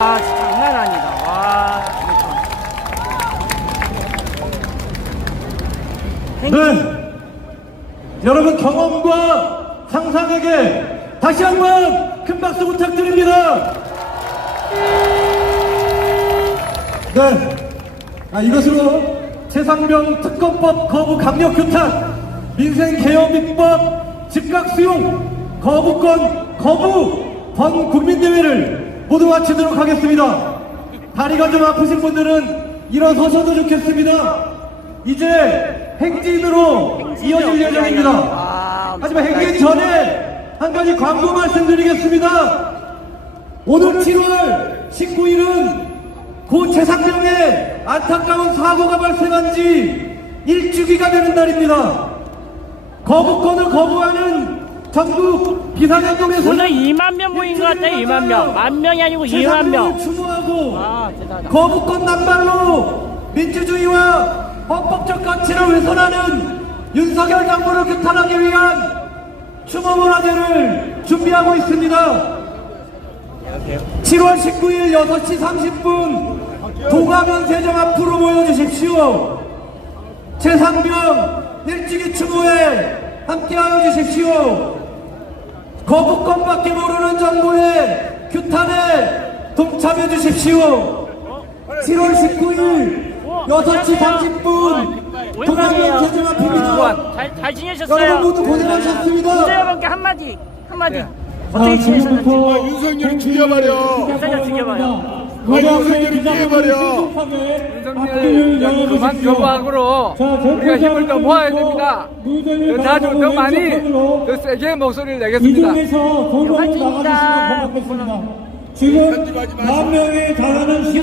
장난 아니다. 와. 네, 여러분 경험과 상상에게 다시 한번 큰 박수 부탁드립니다. 네, 이것으로 최상병 특검법 거부 강력 규탄, 민생개혁입법 즉각 수용, 거부권 거부 번 국민대회를 모두 마치도록 하겠습니다. 다리가 좀 아프신 분들은 일어서셔도 좋겠습니다. 이제 행진으로 이어질 예정입니다. 하지만 행진 전에 한 가지 광고 말씀드리겠습니다. 오늘 7월 19일은 고 최상병의 안타까운 사고가 발생한 지 1주기가 되는 날입니다. 거부권을 거부하는 전국 비상행동에서 오늘 2만 명 모인 것 같아요. 2만 명. 만 명이 아니고 2만 명. 추모하고 대단하다. 거부권 남발로 민주주의와 헌법적 가치를 훼손하는 윤석열 정부를 규탄하기 위한 추모문화제를 준비하고 있습니다. 7월 19일 6시 30분 도가면 세정 앞으로 모여주십시오. 최상병 일주기 추모에 함께하여 주십시오. 거부권밖에 모르는 정부의 규탄에 동참해 주십시오. 7월 19일 6시 30분 도가면 세정 앞입니다. 잘 지내셨어요? 여러분 모두 고생하셨습니다. 여러분께 한마디. 어떻게 지내셨는지. 윤석열이 죽여버려. 윤석열 죽여봐요. 윤석열이 죽여버려. 윤석열 그만 교박으로 우리가 힘을 더 모아야 됩니다. 더 자주 더 많이 더 세게 목소리를 내겠습니다. 화이팅입니다. 지금 만 명에 달하는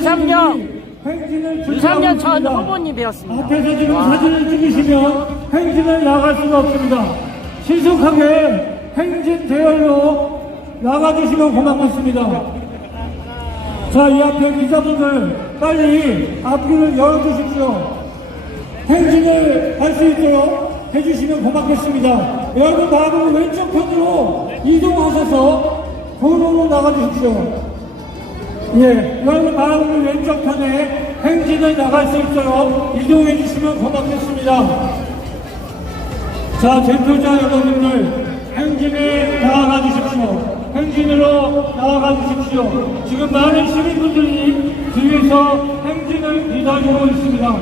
유상년 전 후보님이었습니다. 앞에서 지금 사진을 찍으시면 행진을 나갈 수가 없습니다. 신속하게 행진 대열로 나가주시면 고맙겠습니다. 자, 이 앞에 기자분들 빨리 앞길을 열어주십시오. 행진을 할 수 있도록 해주시면 고맙겠습니다. 여러분 마음을 왼쪽 편으로 이동하셔서 도로로 나가주십시오. 예, 여러분 마음을 왼쪽 편에 행진을 나갈 수 있도록 이동해 주시면 고맙겠습니다. 자, 대표자 여러분들 행진에 나아가 주십시오. 행진으로 나아가 주십시오. 지금 많은 시민분들이 뒤에서 행진을 기다리고 있습니다.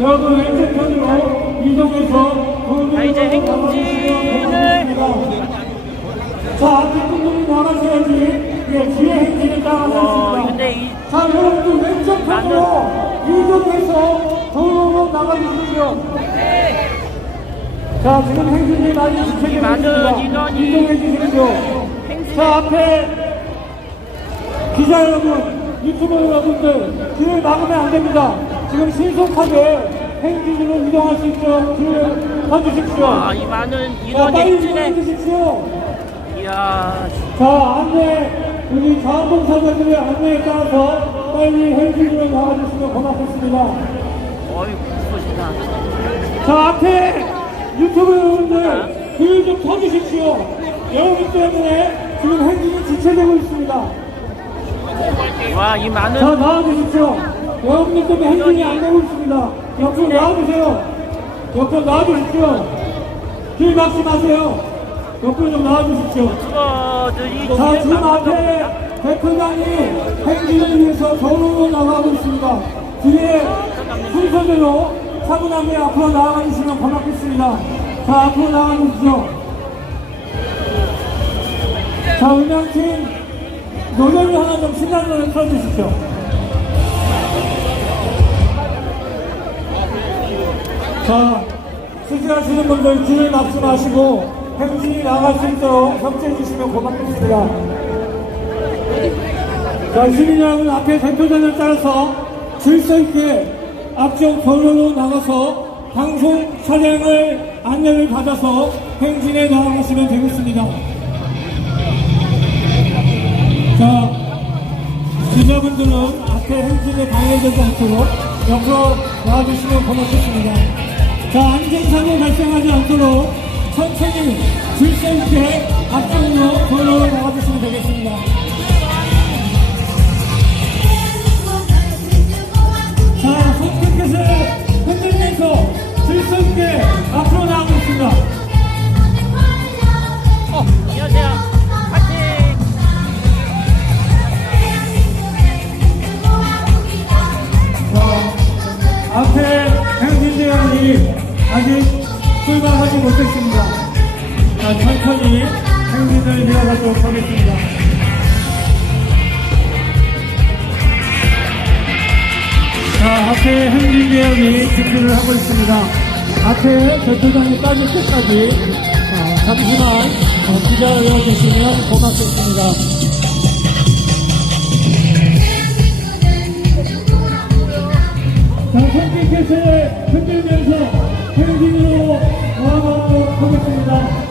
여러분 왼쪽 편으로 이동해서 자, 이제 행진을 자, 앞에 분들이 나가셔야지. 예, 뒤에 행진을 따라가겠습니다. 근데 자, 여러분들 왼쪽 편으로 이동해서 도로로 나가 주십시오. 자, 지금 행진이 많이 지켜지고 많은 있습니다. 인원이 이동해 주십시오. 자, 앞에 기자 여러분, 유튜버 여러분들 길을 막으면 안 됩니다. 지금 신속하게 행진으로 이동할 수 있도록 길을 서주십시오. 이 많은 자, 인원이 빨리 행진에. 이동해 주십시오. 이야. 자, 안내, 우리 자원봉사자들의 안내에 따라서 빨리 행진으로 나와주시면 고맙겠습니다. 어이, 무엇이다. 자, 앞에 유튜브 여러분들 길 좀 서주십시오. 여러분 때문에 지금 행진이 지체되고 있습니다. 와, 이 많은. 자, 나와주십시오. 여러분들 때문에 행진이 안 되고 있습니다. 옆으로 나와주세요. 옆으로 나와주십시오. 길 막지 마세요. 옆으로 좀 나와주십시오. 유튜버들이 자, 뒤에 지금 막고 앞에 대표단이 행진을 위해서 도로로 나가고 있습니다. 뒤에 순서대로 차분하게 앞으로 나아가 주시면 고맙겠습니다. 자, 앞으로 나가 주십시오. 자, 음향팀 노래를 하나 좀 신나는 노래 틀어주십시오. 자, 수지하시는 분들 길을 막지 마시고 행진이 나갈 수 있도록 협조해 주시면 고맙겠습니다. 자, 시민 여러분 앞에 대표단을 따라서 질서 있게 앞쪽 도로로 나가서 방송 차량을 안내를 받아서 행진에 나아가시면 되겠습니다. 자, 기자분들은 앞에 행진에 방해되지 않도록 옆으로 나와주시면 고맙겠습니다. 자, 안전사고 발생하지 않도록 천천히 질서 있게 앞쪽으로 도로로 나와주시면 되겠습니다. 의원이 아직 출마하지 못했습니다. 자, 천천히 행진을 이어가도록 하겠습니다. 자, 앞에 행진위원이 준비를 하고 있습니다. 앞에 전투장이 빠질 때까지 잠시만 기다려 주시면 고맙겠습니다. 자, 손짓켓을 흔들면서 행진으로 나아가도록 하겠습니다.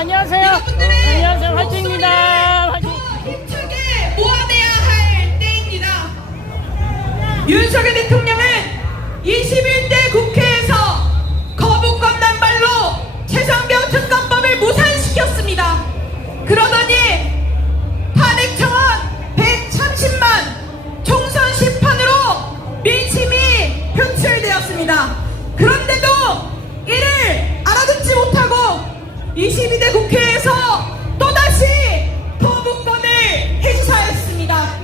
안녕하세요. 화이팅입니다. 화이팅. 힘차게 모아내야 할 때입니다. 윤석열 대통령은 21대 국회에서 거부권 남발로 최상병 특검법을 무산시켰습니다. 그러더니 탄핵 청원 130만 총선 심판으로 민심이 표출되었습니다. 그런데도 이를 알아듣지 못하고 22대 국회에서 또다시 거부권을 행사했습니다.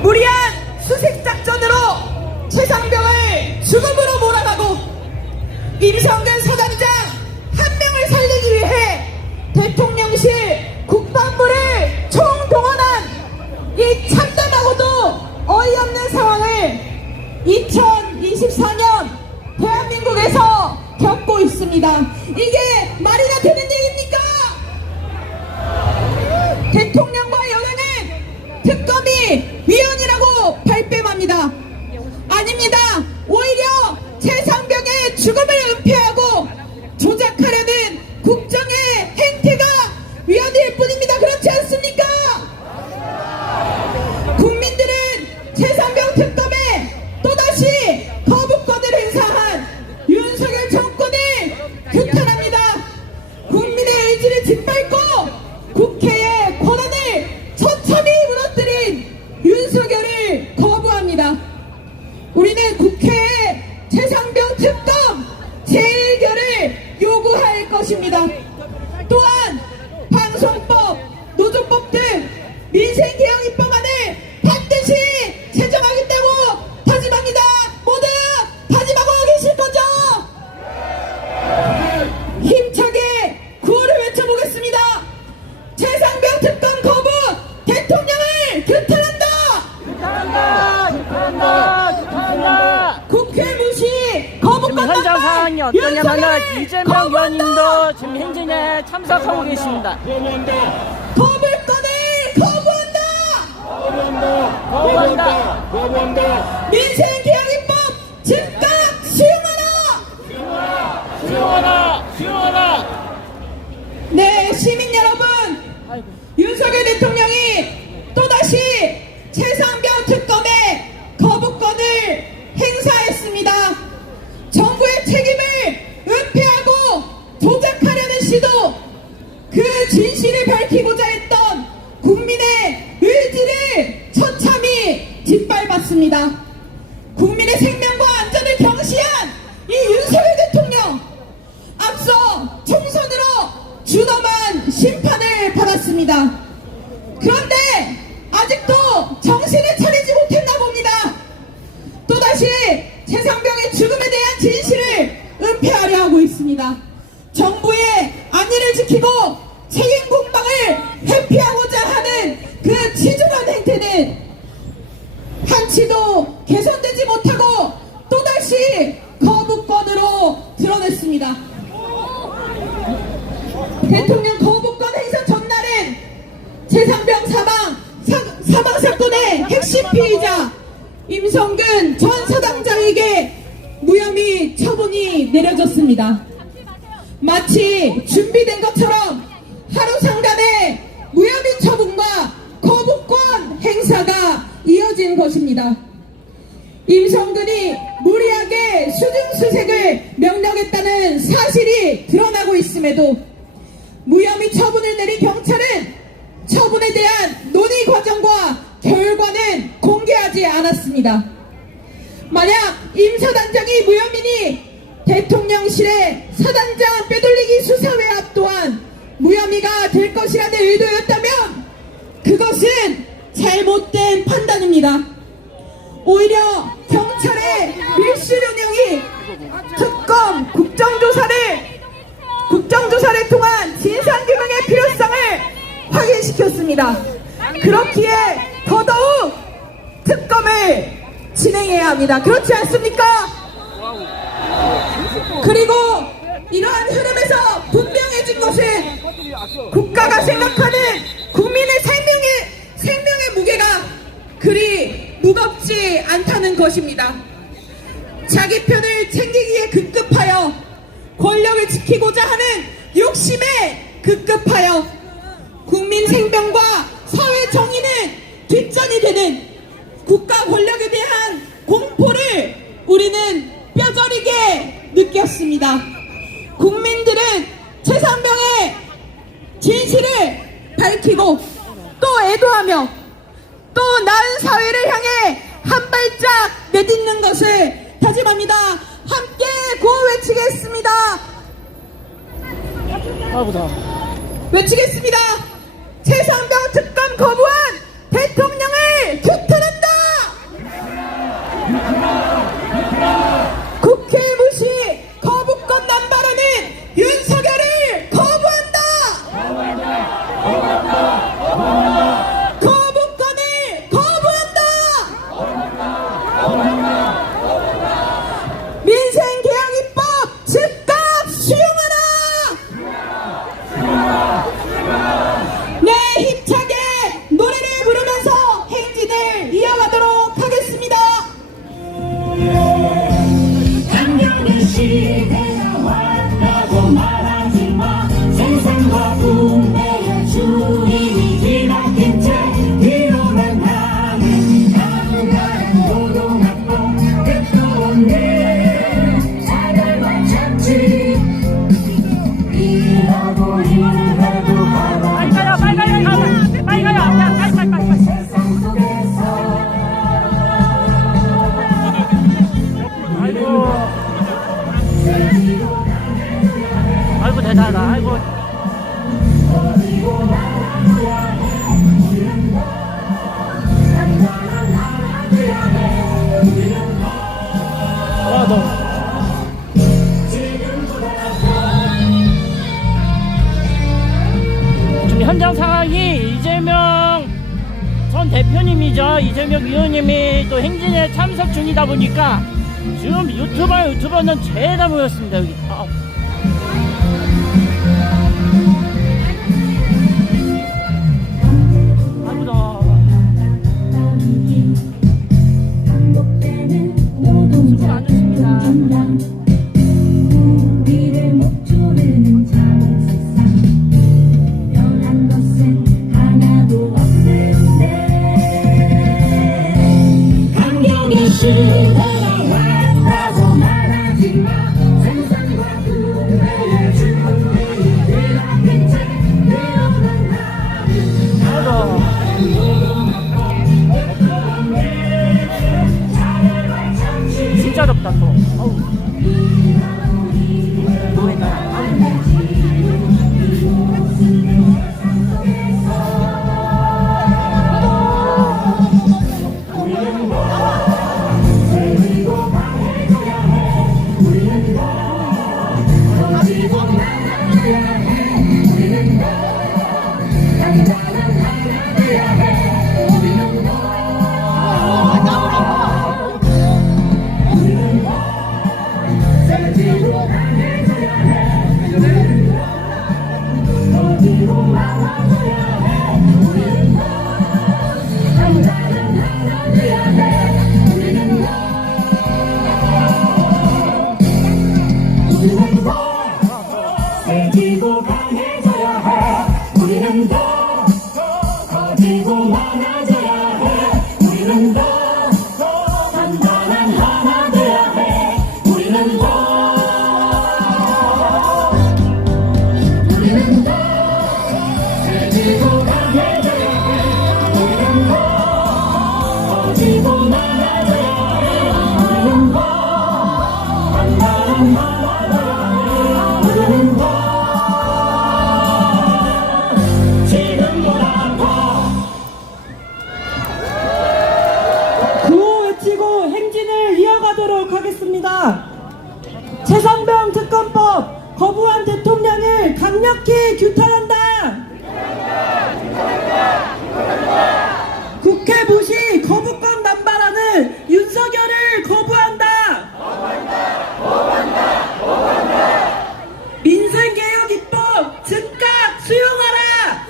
무리한 수색작전으로 최상병을 죽음으로 몰아가고 임성근 사단장 한 명을 살리기 위해 대통령실 국방부를 총동원한 이 참담하고도 어이없는 상황을 2024년 대한민국에서 겪고 있습니다. 이게 말이나 되는 얘기입니까? 대통령과 여당은 특검이 위헌이라고 발뺌합니다. 아닙니다. 오히려 최상병의 죽음을 은폐하고 조작하려는 국정의 행태가 위헌일 뿐입니다. 그렇지 않습니까? 국민들은 최상병 특검에 또다시 거부권을 행사한 윤석열 정권을 규탄합니다. 국민의 의지를 짓밟고 국회의 권한을 처참히 무너뜨린 윤석열을 거부합니다. 우리는 국회에 최상병 특검 재의결을 요구할 것입니다. 또한 방송법, 노조법 등 민생개혁 입법안을 반드시 제정하겠다고 다짐합니다. 모두 다짐하고 계실 거죠? 힘차게 구호를 외쳐보겠습니다. 최상병 특검 거부, 대통령을 규탄한다. 축하한다. 국회 무시, 지금 거부권 현장 남발, 상황이 어떠냐면 이재명 거부한다. 의원님도 지금 행진에 참석하고 계십니다. 거부권을 거부한다. 거부한다. 민생개혁입법 즉각 수용하라. 수용하라. 네, 시민 여러분, 윤석열 대통령이 또다시 최상병 특검에 거부권을 행사했습니다. 정부의 책임을 은폐하고 조작하려는 시도, 그 진실을 밝히고자 했던 국민의 의지를 처참히 짓밟았습니다. 국민의 생명과 안전을 경시한 이 윤석열 대통령, 앞서 총선으로 준엄한 심판을 받았습니다. 그런데 아직도 정신을 차리지 못했나 봅니다. 또다시 최상병의 죽음에 대한 진실을 은폐하려 하고 있습니다. 정부의 안위를 지키고 책임 공방을 회피하고자 하는 그 치졸한 행태는 한치도 개선되지 못하고 또다시 거부권으로 드러냈습니다. 대통령 거부권 행사 전날엔 최상병 사망 사건의 핵심 피의자 임성근 전 사단장에게 무혐의 처분이 내려졌습니다. 마치 준비된 것처럼 하루 상간의 무혐의 처분과 거부권 행사가 이어진 것입니다. 임성근이 무리하게 수증수색을 명령했다는 사실이 드러나고 있음에도 무혐의 처분을 내린 경찰은 처분에 대한 논의 과정과 결과는 공개하지 않았습니다. 만약 임 사단장이 무혐의니 대통령실의 사단장 빼돌리기 수사회합 또한 무혐의가 될 것이라는 의도였다면 그것은 잘못된 판단입니다. 오히려 경찰의 밀실운영이 특검 국정조사를 통한 진상규명의 필요성을 확인시켰습니다. 그렇기에 더더욱 특검을 진행해야 합니다. 그렇지 않습니까? 그리고 이러한 흐름에서 분명해진 것은 국가가 생각하는 국민의 생명의 무게가 그리 무겁지 않다는 것입니다. 자기 편을 챙기기에 급급하여 권력을 지키고자 하는 욕심에 급급하여 국민 생명과 사회 정의는 뒷전이 되는 국가 권력에 대한 공포를 우리는 뼈저리게 느꼈습니다. 국민들은 최상병의 진실을 밝히고 또 애도하며 또 나은 사회를 향해 한 발짝 내딛는 것을 다짐합니다. 함께 구호 외치겠습니다. 외치겠습니다. 최상병 특검 거부한 대통령을 규탄한다. 국회 무시 거부권 남발하는 윤석열을 거부한다. 거부권을 거부한다. 민생개혁입법 즉각 수용하라. 네, 힘차게 노래를 부르면서 행진을 이어가도록 하겠습니다. 강력한 시대가 왔다고 말하지마. 세상과 분배의 주인이 뒤바뀐 채 뒤로만 가는 강한 노동합동 끝도 없네. 사달만 참지. 일하고 일해도 가만히 빨리 가요. 야, 빨리. 세상 속에서 아이고 대단하다. 아이고. 지금 현장 상황이 이재명 전 대표님이죠. 이재명 의원님이 또 행진에 참석 중이다 보니까 지금 유튜버는 죄다 모였습니다. 여기. 우리를 목조르는 작은 세상 변한 것은 하나도 없는데 강경의 시대가 왔다고 말하지마. 세상과 분배의 주인 강력히 규탄한다. 국회 무시 거부권 남발하는 윤석열을 거부한다. 민생개혁 입법 즉각 수용하라.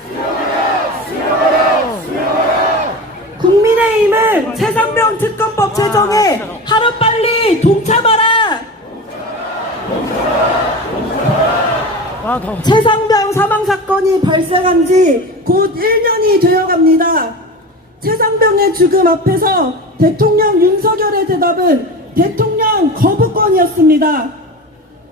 국민의힘은 최상병 특검법 제정에 하루빨리 동참하라. 최상병 사망사건이 발생한 지 곧 1년이 되어갑니다. 최상병의 죽음 앞에서 대통령 윤석열의 대답은 대통령 거부권이었습니다.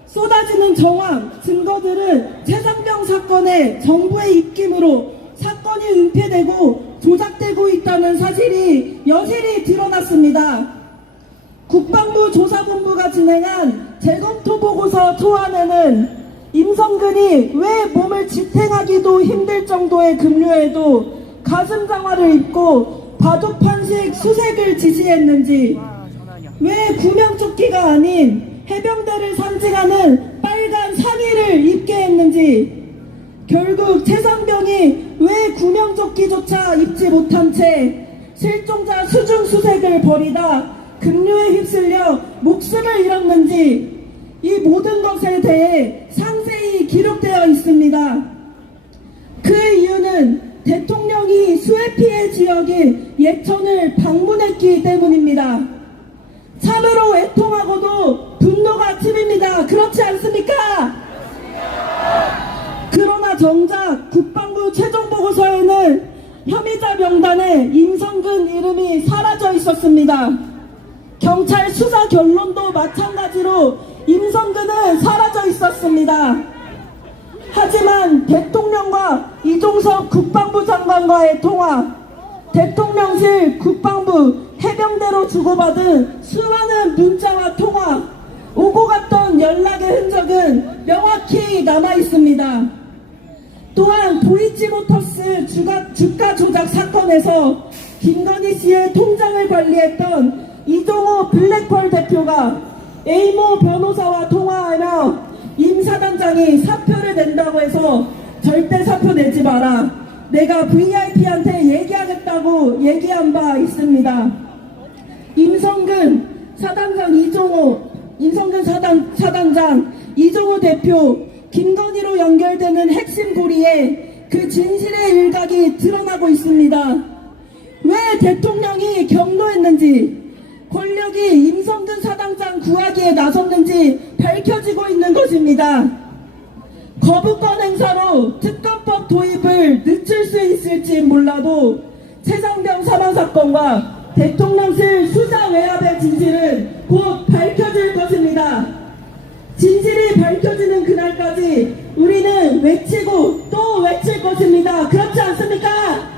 쏟아지는 정황, 증거들은 최상병 사건의 정부의 입김으로 사건이 은폐되고 조작되고 있다는 사실이 여실히 드러났습니다. 국방부 조사본부가 진행한 재검토 보고서 초안에는 임성근이 왜 몸을 지탱하기도 힘들 정도의 급류에도 가슴 장화를 입고 바둑 판식 수색을 지시했는지, 왜 구명조끼가 아닌 해병대를 상징하는 빨간 상의를 입게 했는지, 결국 최상병이 왜 구명조끼조차 입지 못한 채 실종자 수중 수색을 벌이다 급류에 휩쓸려 목숨을 잃었는지, 이 모든 것에 대해 상세히 기록되어 있습니다. 그 이유는 대통령이 수해 피해 지역인 예천을 방문했기 때문입니다. 참으로 애통하고도 분노가 치밉니다. 그렇지 않습니까? 그러나 정작 국방부 최종 보고서에는 혐의자 명단에 임성근 이름이 사라져 있었습니다. 경찰 수사 결론도 마찬가지로 임성근은 사라져 있었습니다. 하지만 대통령과 이종석 국방부 장관과의 통화, 대통령실 국방부 해병대로 주고받은 수많은 문자와 통화, 오고 갔던 연락의 흔적은 명확히 남아 있습니다. 또한 도이치모터스 주가 조작 사건에서 김건희 씨의 통장을 관리했던 이종호 블랙펄 대표가 에이모 변호사와 통화하며 임 사단장이 사표를 낸다고 해서 절대 사표 내지 마라, 내가 VIP한테 얘기하겠다고 얘기한 바 있습니다. 임성근 사단장 이종호 대표, 김건희로 연결되는 핵심 고리에 그 진실의 일각이 드러나고 있습니다. 왜 대통령이 경로했는지, 권력이 임성근 사단장 구하기에 나섰는지 밝혀지고 있는 것입니다. 거부권 행사로 특검법 도입을 늦출 수 있을지 몰라도 최상병 사망사건과 대통령실 수사 외압의 진실은 곧 밝혀질 것입니다. 진실이 밝혀지는 그날까지 우리는 외치고 또 외칠 것입니다. 그렇지 않습니까?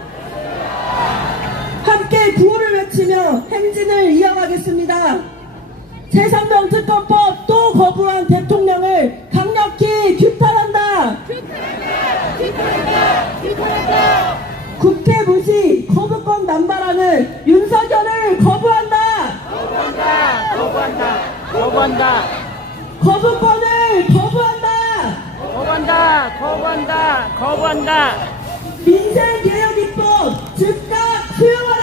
함께 구호를 외치며 행진을 이어가겠습니다. 최상병 특검법 또 거부한 대통령을 강력히 규탄한다. 국회 무시 거부권 남발하는 윤석열을 거부한다. 거부권을 거부한다. 민생개혁 입법 즉각 수용하라.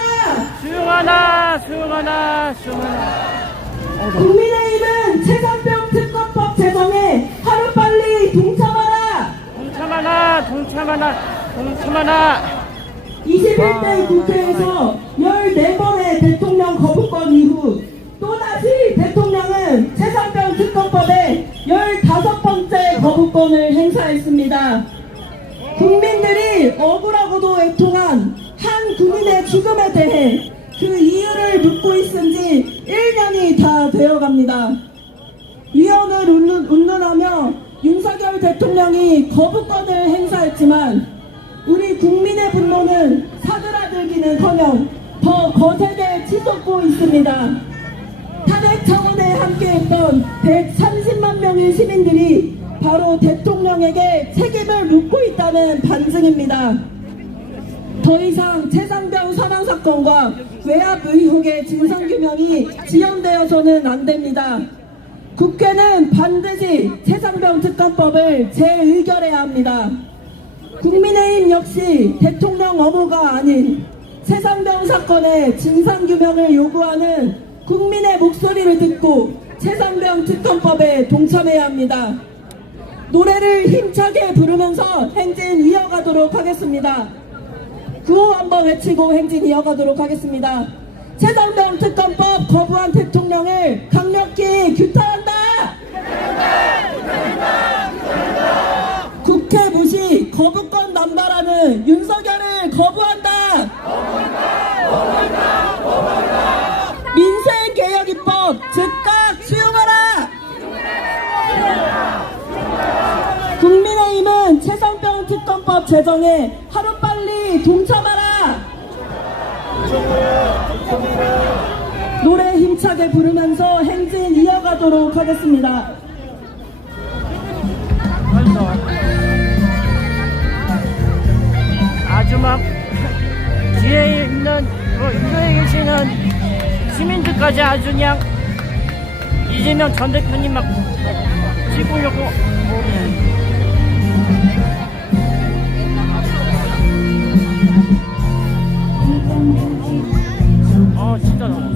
국민의힘은 최상병 특검법 제정에 하루빨리 동참하라. 21대 국회에서 14번의 대통령 거부권 이후 또다시 대통령은 최상병 특검법에 15번째 거부권을 행사했습니다. 국민들이 억울하고도 애통한 한 군인의 죽음에 대해 그 이유를 묻고 있은 지 1년이 다 되어갑니다. 위헌을 운운하며 윤석열 대통령이 거부권을 행사했지만 우리 국민의 분노는 사그라들기는커녕 더 거세게 치솟고 있습니다. 탄핵 청원에 함께했던 130만 명의 시민들이 바로 대통령에게 책임을 묻고 있다는 반증입니다. 더 이상 최상병 사망사건과 외압 의혹의 진상규명이 지연되어서는 안 됩니다. 국회는 반드시 최상병 특검법을 재의결해야 합니다. 국민의힘 역시 대통령 업무가 아닌 최상병 사건의 진상규명을 요구하는 국민의 목소리를 듣고 최상병 특검법에 동참해야 합니다. 노래를 힘차게 부르면서 행진 이어가도록 하겠습니다. 구호 한번 외치고 행진 이어가도록 하겠습니다. 최상병 특검법 거부한 대통령을 강력히 규탄한다! 국회 무시 거부권 남발하는 윤석열을 거부한다! 민생개혁 입법 즉각 수용하라! 국민의힘은 최상병 특검법 제정에 하루빨리 동참하라! 노래 힘차게 부르면서 행진 이어가도록 하겠습니다. 아주 막 뒤에 있는 인도에 계시는 시민들까지 아주 그냥 이재명 전 대표님 막 찍으려고 진짜 너무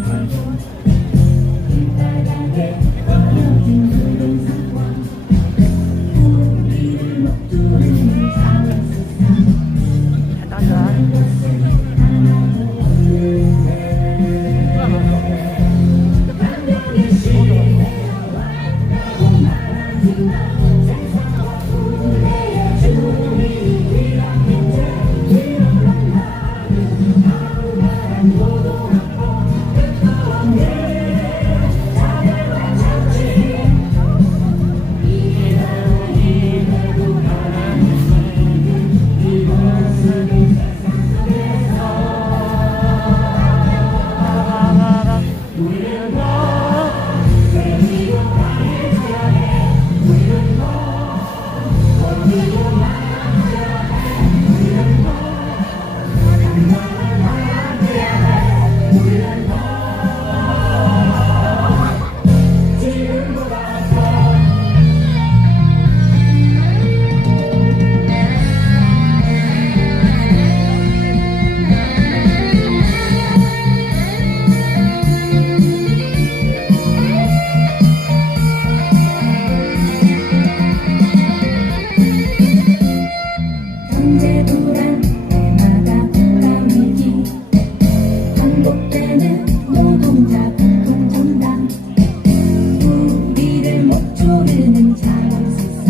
경제불안 때마다 땀이기 반복되는 노동자 공정당 우리를 못 조르는 자본 세상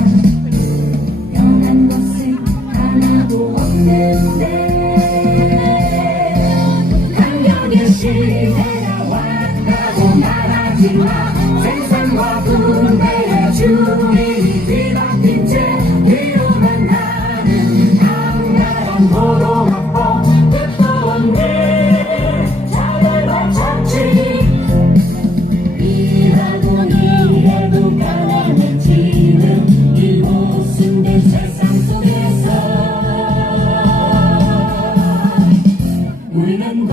변한 것은 하나도 없는데 강력의 시대가 왔다고 말하지마 생산과 분배의 주인이 뒤바뀐 채 위로만 하는 강렬한 노동학법 뜻도 없네 자결과 착취 일하고 일해도 가난해지는 이 모순된 세상 속에서 우리는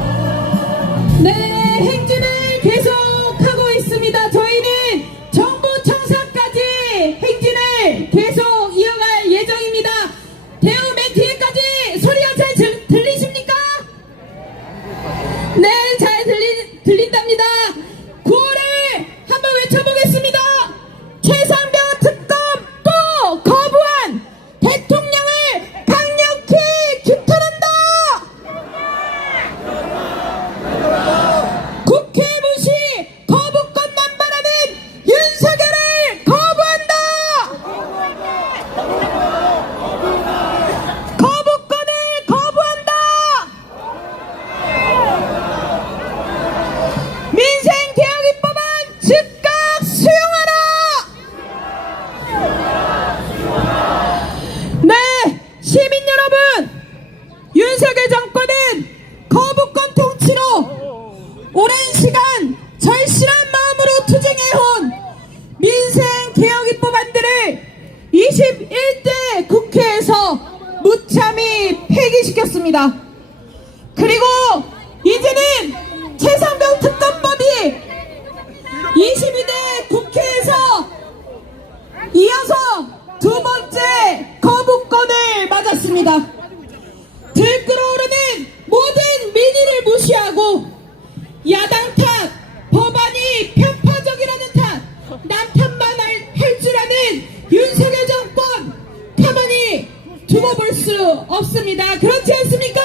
네, 행진을 계속하고 있습니다. 저희는 정부 청사까지 행진을 계속 이어갈 예정입니다. 대우 맨 뒤에까지 소리가 잘 들리십니까? 네, 잘 들린답니다. 구호를 한번 외쳐보겠습니다. 최상병 특검법 거부한 대통령을 강력히 규탄한다! 국회 무시 거부권 남발하는 윤석열을 거부한다! 거부권을 거부한다! 민생개혁 입법안 즉각 수용하라! 네, 시민 여러분, 윤석열 정권은 거부권 통치로 오랜 시간 절실한 마음으로 투쟁해온 민생개혁 입법안들을 21대 국회에서 무참히 폐기시켰습니다. 그리고 이제는 최상병 특검법이 22대 국회에서 두고 볼 수 없습니다. 그렇지 않습니까?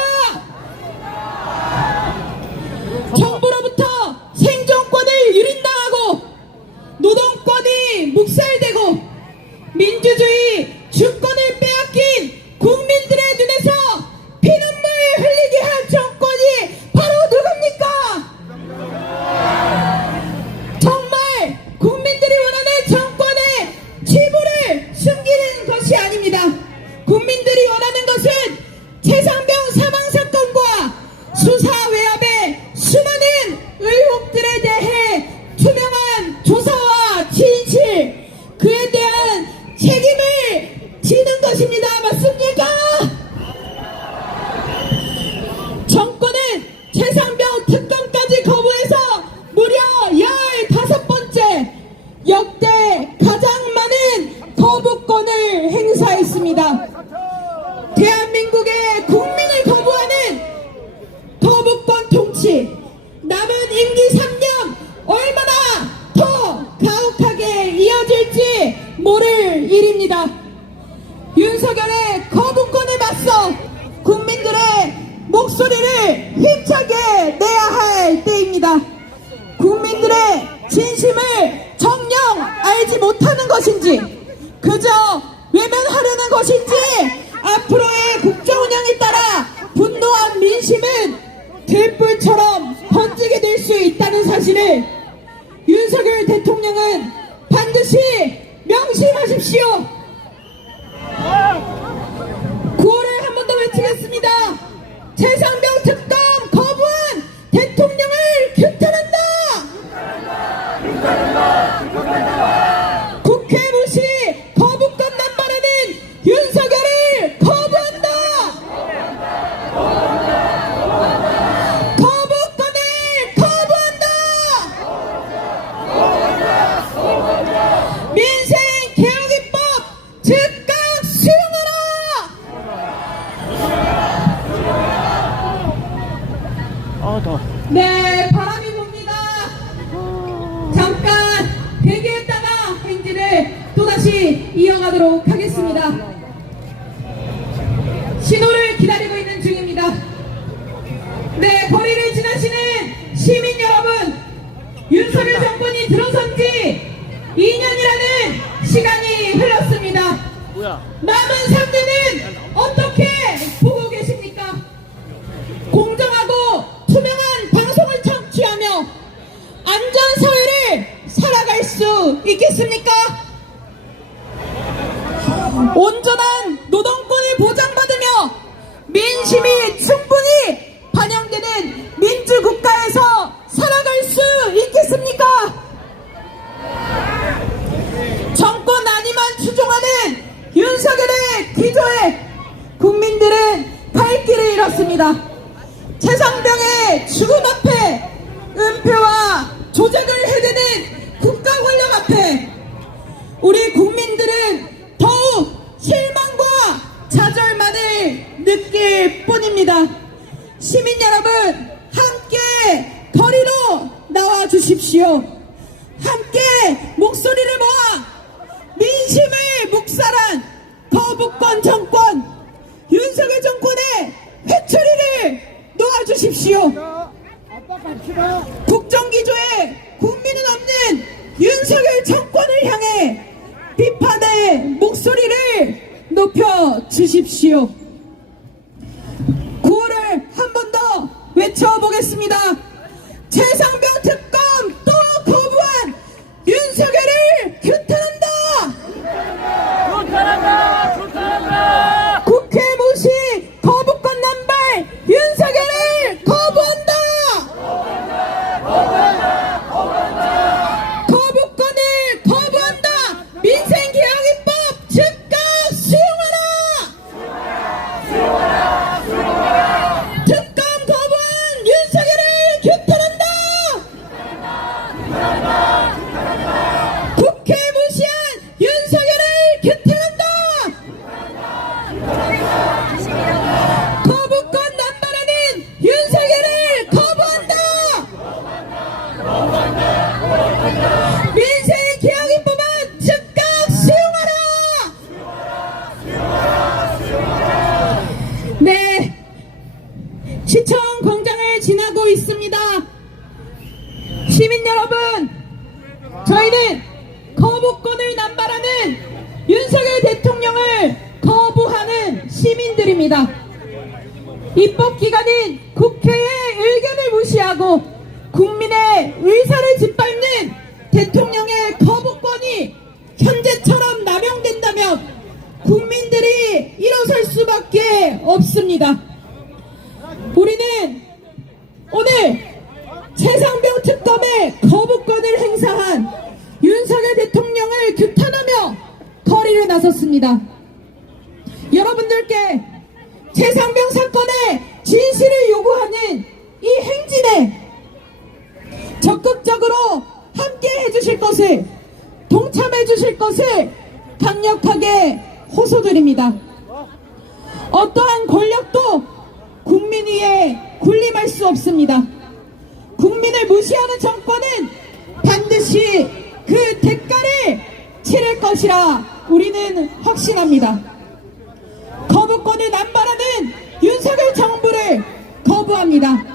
정부로부터 생존권을 유린당하고 노동권이 묵살되고 민주주의 주권을 빼앗긴 국민들의 눈에서 피눈물 흘리게 한 정권이 바로 누굽니까? 정말 국민들이 원하는 정권의 치부를 숨기는 것이 아닙니다. 국민들이 원하는 것은 최상병 사망사건과 수사 외압의 수많은 의혹들에 대해 투명한 조사와 진실, 그에 대한 책임을 지는 것입니다. 맞습니까? 정권은 최상병 특검까지 거부해서 무려 15번째 역대 가장 많은 거부권을 행사했습니다. 대한민국의 국민을 거부하는 거부권 통치, 남은 임기 3년 얼마나 더 가혹하게 이어질지 모를 일입니다. 윤석열의 거부권에 맞서 국민들의 목소리를 힘차게 내야 할 때입니다. 국민들의 진심을 정녕 알지 못하는 것인지, 그저 외면하려는 것인지, 앞으로의 국정 운영에 따라 분노한 민심은 들불처럼 번지게 될 수 있다는 사실을 윤석열 대통령은 반드시 명심하십시오. 구호를 한 번 더 외치겠습니다. 최상병 특검 거부한 대통령을 규탄한다. 국회 무시 거부권 남발하는 윤석열을 거부한다. 거부권을 거부한다. 민생 개혁 입법 즉각 수용하라. 네, 바람이 붑니다. 잠깐 대기했다가 행진을 또다시 이어가도록 하겠습니다. 신호를 기다리고 있는 중입니다. 네, 거리를 지나시는 시민 여러분, 윤석열 정권이 들어선 지 2년이라는 시간이 흘렀습니다. 남은 상대는 어떻게 보고 계십니까? 공정하고 투명한 방송을 청취하며 안전사회를 살아갈 수 있겠습니까? 온전한 노동권을 보장받으며 민심이 충분히 반영되는 민주국가에서 살아갈 수 있겠습니까? 정권 아니만 추종하는 윤석열의 기조에 국민들은 갈 길을 잃었습니다. 최상병의 죽음 앞에, 은폐와 조작을 해대는 국가 권력 앞에 우리 국민들은 더욱 실망과 좌절만을 느낄 뿐입니다. 시민 여러분, 함께 거리로 나와 주십시오. 함께 목소리를 모아 민심을 묵살한 거부권 정권, 윤석열 정권의 회초리를 놓아주십시오. 국정기조에 국민은 없는 윤석열 정권을 향해 비판의 목소리를 높여주십시오. 구호를 한 번 더 외쳐보겠습니다. 최상병 특검 또 거부한 윤석열을 규탄한다. 국회 무시 거부권 남발 윤석열을 거부한다. 거부권을 거부한다. 민생개혁입법 즉각 수용하라. 특검 거부한 윤석열을 규탄한다. 입법입니다. 입법기관인 국회의 의견을 무시하고 국민의 의사를 짓밟는 대통령의 거부권이 현재처럼 남용된다면 국민들이 일어설 수밖에 없습니다. 우리는 오늘 최상병 특검의 거부권을 행사한 윤석열 대통령을 규탄하며 거리를 나섰습니다. 여러분들께 최상병 사건의 진실을 요구하는 이 행진에 적극적으로 함께 해주실 것을, 동참해 주실 것을 강력하게 호소드립니다. 어떠한 권력도 국민 위에 군림할 수 없습니다. 국민을 무시하는 정권은 반드시 그 대가를 치를 것이라 우리는 확신합니다. 거부권을 남발하는 윤석열 정부를 거부합니다.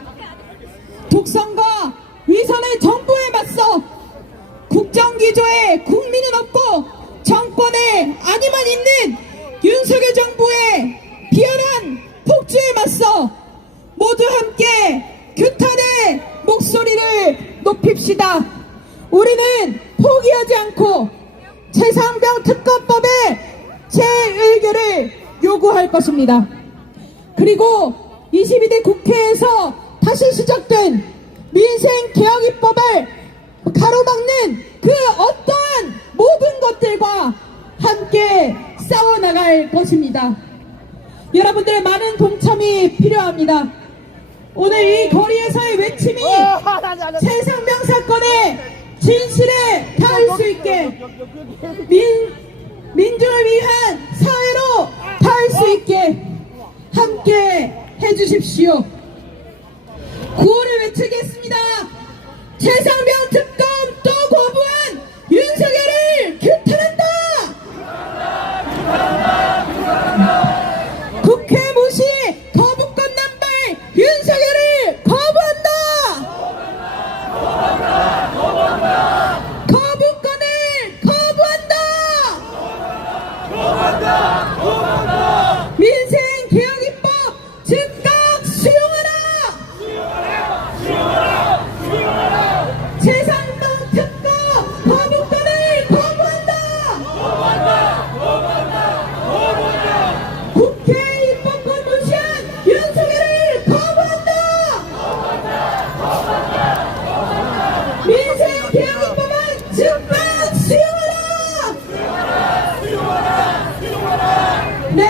독선과 위선의 정부에 맞서 국정기조에 국민은 없고 정권에 안위만 있는 윤석열 정부의 비열한 폭주에 맞서 모두 함께 규탄의 목소리를 높입시다. 우리는 포기하지 않고 최상병 특검법의 재의결을 요구할 것입니다. 그리고 22대 국회에서 다시 시작된 민생개혁입법을 가로막는 그 어떠한 모든 것들과 함께 싸워나갈 것입니다. 여러분들의 많은 동참이 필요합니다. 오늘 이 거리에서의 외침이 최상병 사건의 진실에 닿을 수 있게, 민주를 위한 사회로 닿을 수 있게 함께 해주십시오. 구호를 외치겠습니다. 최상병 특검 또 거부한 윤석열을 규탄한다! 국회 무시 거부권 남발 윤석열을 거부한다! 거부권을 거부한다! 민생개혁입법 즉각 수용하라! 최상병 특검 거부권을 거부한다! 국회 입법권 무시한 윤석열을 거부한다! 민생개혁입법은 즉각 수용하라! 네,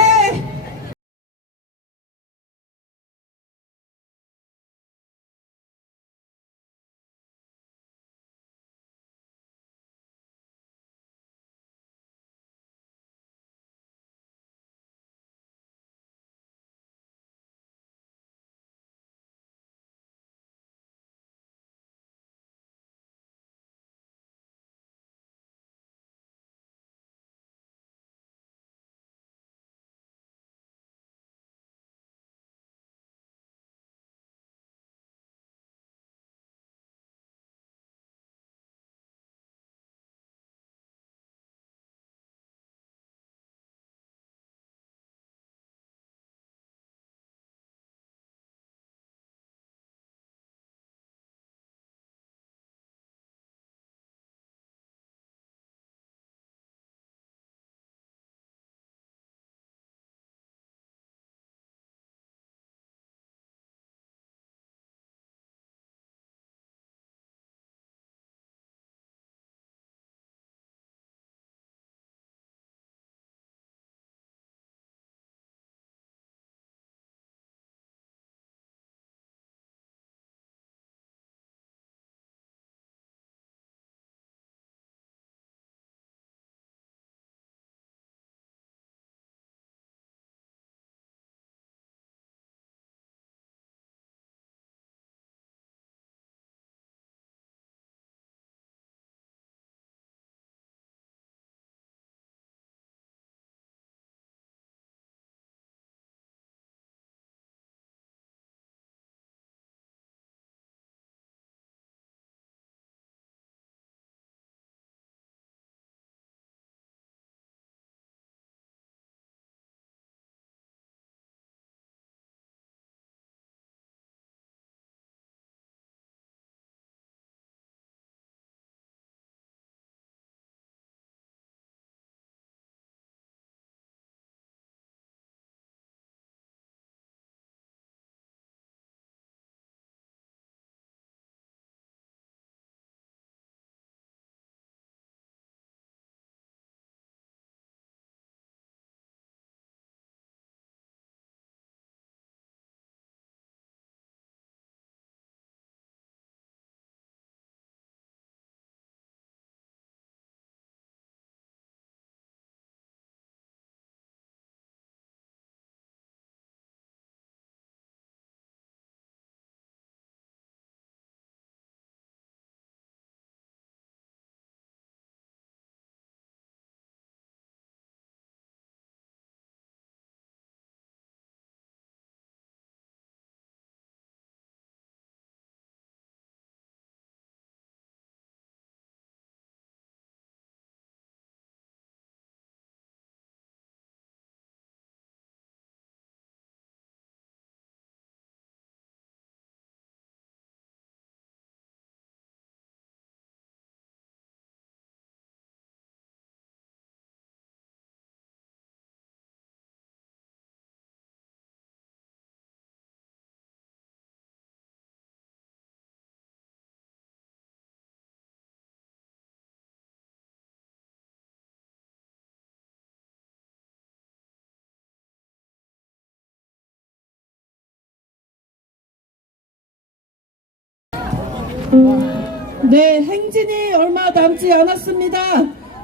네, 행진이 얼마 남지 않았습니다.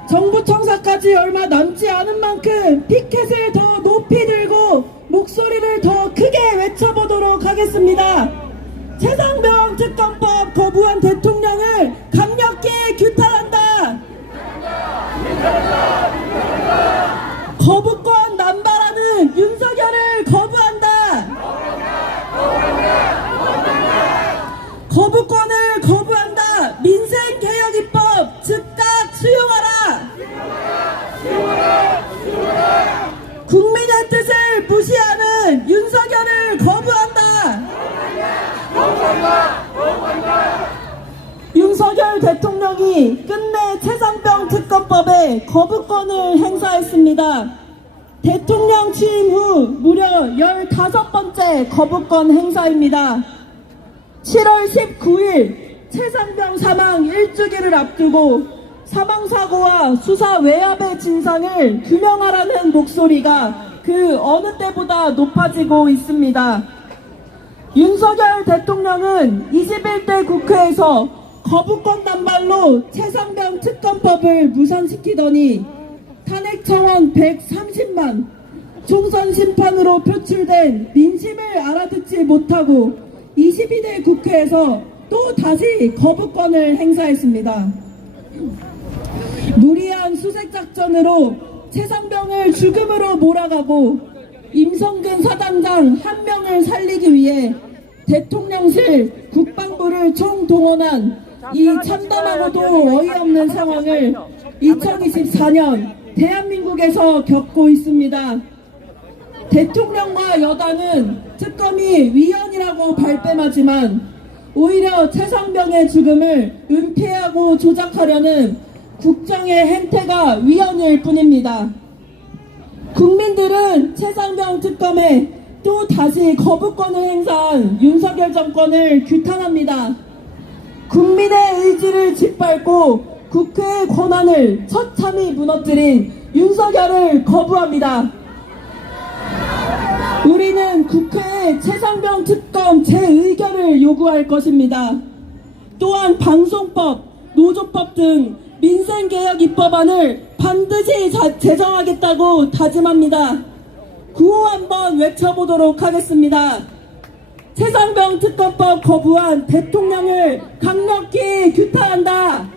정부 청사까지 얼마 남지 않은 만큼 피켓을 더 높이 들고 목소리를 더 크게 외쳐보도록 하겠습니다. 최상병 특검법 거부한 대통령을 강력히 규탄한다. 거부권 남발하는 윤석열을 거부한다. 거부권을 거부한다. 민생개혁 입법 즉각 수용하라. 국민의 뜻을 무시하는 윤석열을 거부한다. 윤석열 대통령이 끝내 최상병 특검법에 거부권을 행사했습니다. 대통령 취임 후 무려 15번째 거부권 행사입니다. 7월 19일 최상병 사망 1주기를 앞두고 사망사고와 수사 외압의 진상을 규명하라는 목소리가 그 어느 때보다 높아지고 있습니다. 윤석열 대통령은 21대 국회에서 거부권 남발로 최상병 특검법을 무산시키더니 탄핵 청원 130만, 총선 심판으로 표출된 민심을 알아듣지 못하고 22대 국회에서 또 다시 거부권을 행사했습니다. 무리한 수색작전으로 최상병을 죽음으로 몰아가고 임성근 사단장 한 명을 살리기 위해 대통령실, 국방부를 총동원한 이 참담하고도 어이없는 상황을 2024년 대한민국에서 겪고 있습니다. 대통령과 여당은 특검이 위헌이라고 발뺌하지만 오히려 최상병의 죽음을 은폐하고 조작하려는 국정의 행태가 위헌일 뿐입니다. 국민들은 최상병 특검에 또 다시 거부권을 행사한 윤석열 정권을 규탄합니다. 국민의 의지를 짓밟고 국회의 권한을 처참히 무너뜨린 윤석열을 거부합니다. 우리는 국회에 최상병 특검 재의결을 요구할 것입니다. 또한 방송법, 노조법 등 민생개혁 입법안을 반드시 제정하겠다고 다짐합니다. 구호 한번 외쳐보도록 하겠습니다. 최상병 특검법 거부한 대통령을 강력히 규탄한다.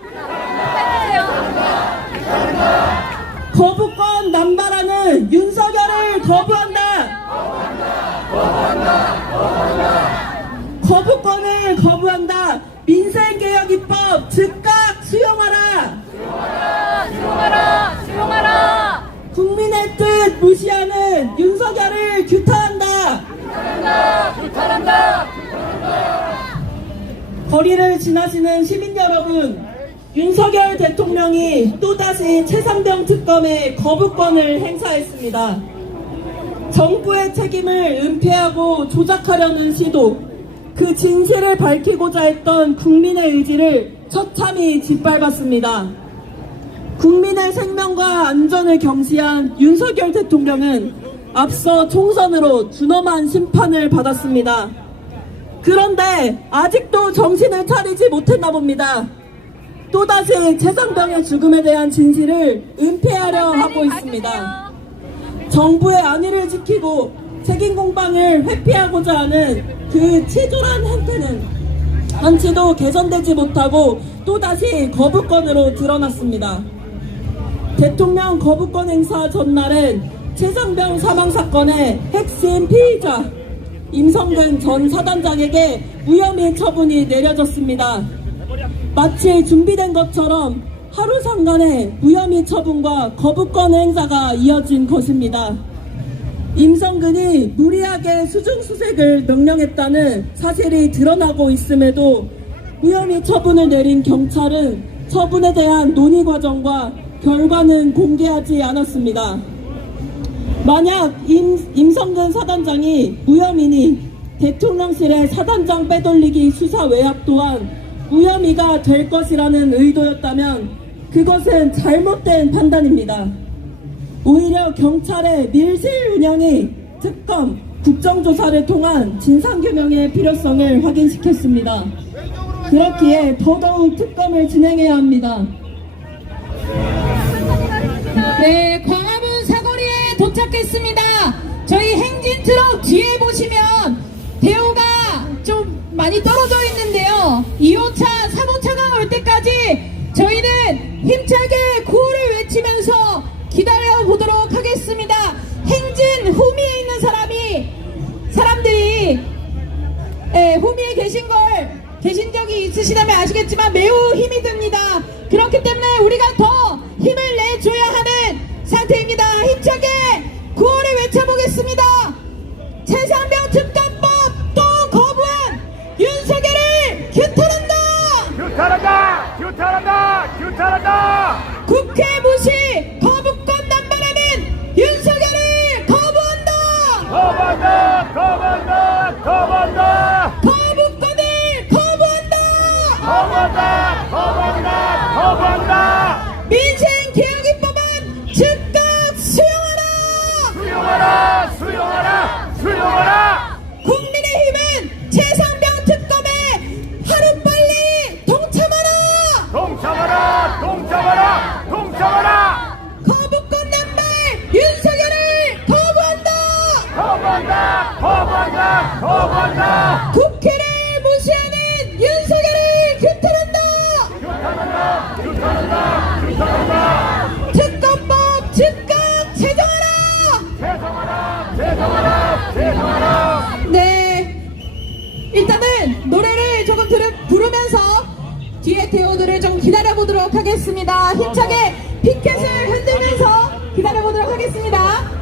거부권 남발하는 윤석열을 거부한다. 거부권을 거부한다. 민생개혁 입법 즉각 수용하라. 수용하라. 국민의 뜻 무시하는 윤석열을 규탄한다. 거리를 지나시는 시민 여러분, 윤석열 대통령이 또다시 최상병 특검에 거부권을 행사했습니다. 정부의 책임을 은폐하고 조작하려는 시도, 그 진실을 밝히고자 했던 국민의 의지를 처참히 짓밟았습니다. 국민의 생명과 안전을 경시한 윤석열 대통령은 앞서 총선으로 준엄한 심판을 받았습니다. 그런데 아직도 정신을 차리지 못했나 봅니다. 또다시 최상병의 죽음에 대한 진실을 은폐하려 하고 있습니다. 정부의 안위를 지키고 책임 공방을 회피하고자 하는 그 치졸한 행태는 한치도 개선되지 못하고 또다시 거부권으로 드러났습니다. 대통령 거부권 행사 전날엔 최상병 사망 사건의 핵심 피의자 임성근 전 사단장에게 무혐의 처분이 내려졌습니다. 마치 준비된 것처럼 하루 상간에 무혐의 처분과 거부권 행사가 이어진 것입니다. 임성근이 무리하게 수중수색을 명령했다는 사실이 드러나고 있음에도 무혐의 처분을 내린 경찰은 처분에 대한 논의 과정과 결과는 공개하지 않았습니다. 만약 임성근 사단장이 무혐의니 대통령실의 사단장 빼돌리기 수사 외압 또한 무혐의가 될 것이라는 의도였다면 그것은 잘못된 판단입니다. 오히려 경찰의 밀실 운영이 특검, 국정조사를 통한 진상규명의 필요성을 확인시켰습니다. 그렇기에 더더욱 특검을 진행해야 합니다. 네, 광화문 사거리에 도착했습니다. 저희 행진 트럭 뒤에 보시면 대우가 좀 많이 떨어져 있는데요. 2호차, 3호차가 올 때까지 저희는 힘차게 구호를 외치면서 기다려 보도록 하겠습니다. 행진 후미에 있는 사람들이 후미에 계신 적이 있으시다면 아시겠지만 매우 힘이 듭니다. 그렇기 때문에 우리가 더 힘을 내줘야 하는 상태입니다. 힘차게 구호를 외쳐보겠습니다. 최상병 특검법 또 거부한 윤석열을 규탄한다. 규탄한다. 국회 무시 거부권 남발하는 윤석열을 거부한다. 거부권을 거부한다. 민생 개혁 입법안 즉각 수용하라. 국민의힘은 최상병 특검에 하루빨리 동참하라. 거부권 남발 윤석열을 거부한다. 국회를 무시하는 윤석열을 규탄한다. 특검법 즉각 제정하라. 네, 일단은 노래를 조금 부르면서 뒤에 대우들을 좀 기다려보도록 하겠습니다. 힘차게 피켓을 흔들면서 기다려보도록 하겠습니다.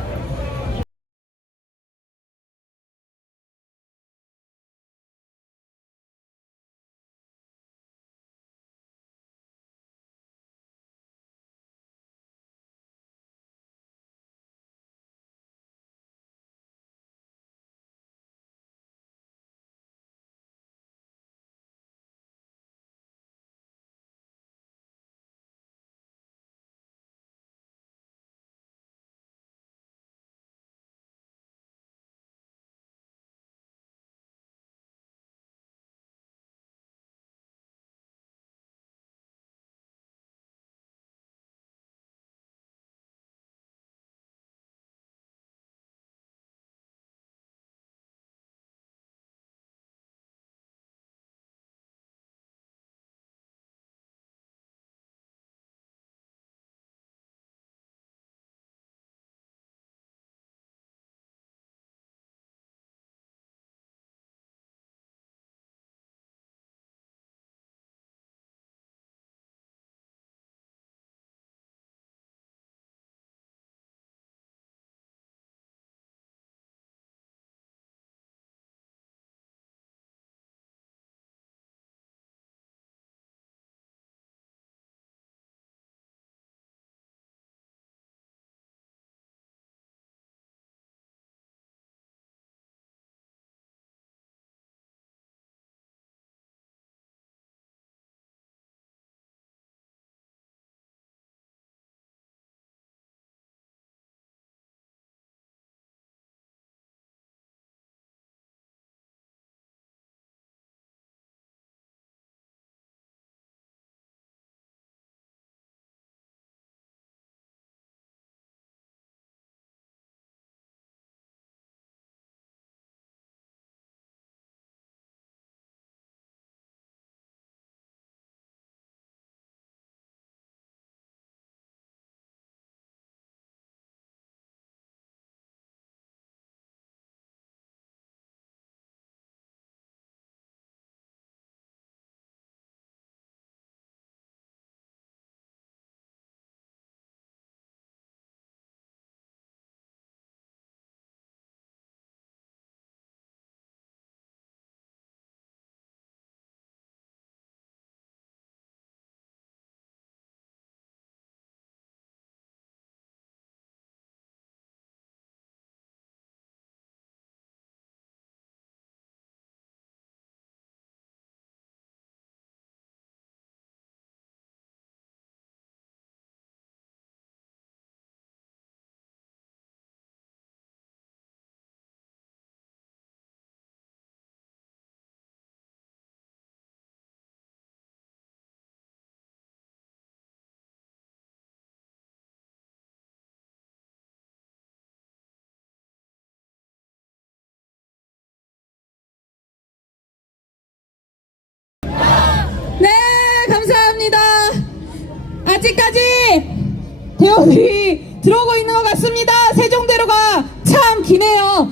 대원들이 들어오고 있는 것 같습니다. 세종대로가 참 기네요.